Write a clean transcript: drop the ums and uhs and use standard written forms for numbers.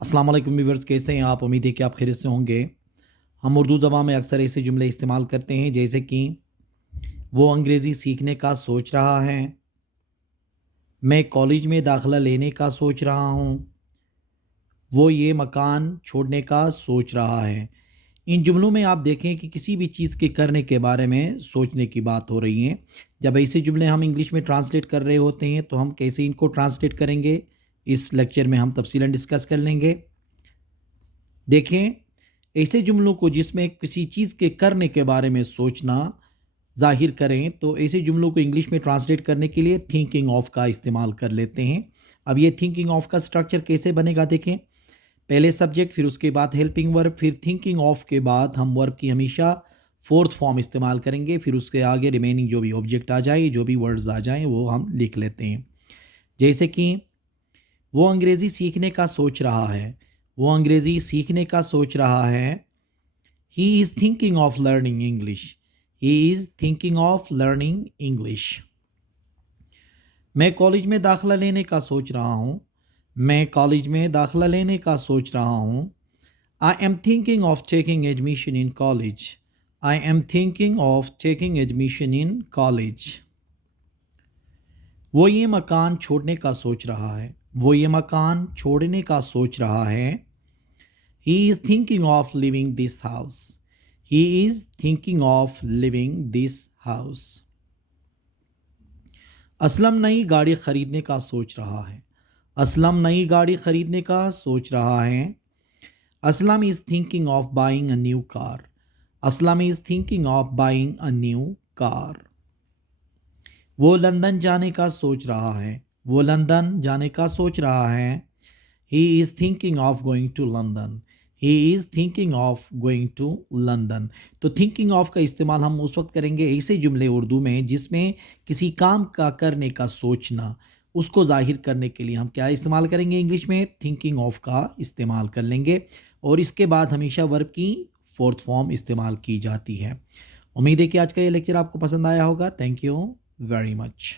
अस्सलाम वालेकुम व्यूअर्स, कैसे हैं आप? उम्मीद है कि आप खैरियत से होंगे। हम उर्दू ज़बान में अक्सर ऐसे जुमले इस्तेमाल करते हैं जैसे कि वो अंग्रेज़ी सीखने का सोच रहा है, मैं कॉलेज में दाखिला लेने का सोच रहा हूँ, वो ये मकान छोड़ने का सोच रहा है। इन जुमलों में आप देखें कि किसी भी चीज़ के करने के बारे में सोचने की बात हो रही है। जब ऐसे जुमले हम इंग्लिश में ट्रांसलेट कर रहे होते हैं तो हम कैसे इनको ट्रांसलेट करेंगे, इस लेक्चर में हम तफसीलन डिस्कस कर लेंगे। देखें, ऐसे जुमलों को जिसमें किसी चीज़ के करने के बारे में सोचना ज़ाहिर करें, तो ऐसे जुमलों को इंग्लिश में ट्रांसलेट करने के लिए थिंकिंग ऑफ का इस्तेमाल कर लेते हैं। अब ये थिंकिंग ऑफ का स्ट्रक्चर कैसे बनेगा देखें। पहले सब्जेक्ट, फिर उसके बाद हेल्पिंग वर्ब, फिर थिंकिंग ऑफ के बाद हम वर्ब की हमेशा फोर्थ फॉर्म इस्तेमाल करेंगे, फिर उसके आगे रिमेनिंग जो भी ऑब्जेक्ट आ जाए, जो भी वर्ड्स आ जाएँ वो हम लिख लेते हैं। जैसे कि वो अंग्रेज़ी सीखने का सोच रहा है, वो अंग्रेज़ी सीखने का सोच रहा है। He is thinking of learning English, he is thinking of learning English. मैं कॉलेज में दाखिला लेने का सोच रहा हूँ, मैं कॉलेज में दाखिला लेने का सोच रहा हूँ। I am thinking of taking admission in college, I am thinking of taking admission in college. वो ये मकान छोड़ने का सोच रहा है, वो ये मकान छोड़ने का सोच रहा है। He is thinking of living this house, he is thinking of living this house. Aslam नई गाड़ी ख़रीदने का सोच रहा है, असलम नई गाड़ी ख़रीदने का सोच रहा है। Aslam is thinking of buying a new car, Aslam is thinking of buying a new car. वो लंदन जाने का सोच रहा है, वो लंदन जाने का सोच रहा है। He is thinking of going to London, he is thinking of going to London. तो थिंकिंग ऑफ का इस्तेमाल हम उस वक्त करेंगे ऐसे जुमले उर्दू में जिसमें किसी काम का करने का सोचना, उसको ज़ाहिर करने के लिए हम क्या इस्तेमाल करेंगे इंग्लिश में, थिंकिंग ऑफ का इस्तेमाल कर लेंगे। और इसके बाद हमेशा वर्ब की फोर्थ फॉर्म इस्तेमाल की जाती है। उम्मीद है कि आज का ये लेक्चर आपको पसंद आया होगा। Thank you very much.